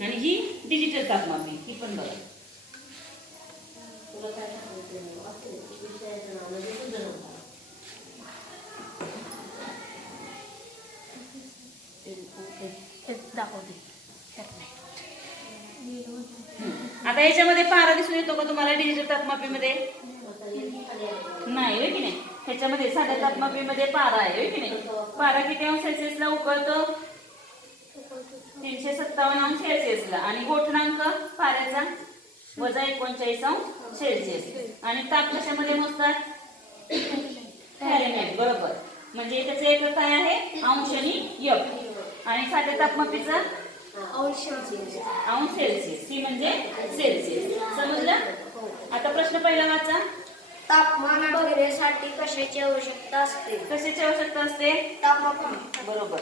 आणि ही डिजिटल तापमापी ही पण बघा. तुला काय म्हणजे. आता याच्यामध्ये पारा दिसून येतो का तुम्हाला डिजिटल तापमापीमध्ये आता हे नाही. ह्याच्यामध्ये साध्या तापमापीमध्ये पारा आहे की नाही? पारा किती अंश सेल्सिअसला उकळतो? तीनशे सत्तावन्न अंश सेल्सिअसला आणि गोठणांक पाऱ्याचा वजा एकोणचाळीस अंश सेल्सिअस आणि ताप कशामध्ये मोजतात? फॅरेनहाइट बरोबर. म्हणजे त्याचे एक काय आहे? अंश आणि यप आणि साध्या तापमापीचा अंश. सेल्सिअस सी म्हणजे सेल्सिअस समजलं? आता प्रश्न पहिला वाचा. तापमान बघण्यासाठी कशाची आवश्यकता असते? कशाची आवश्यकता असते? तापमान बरोबर.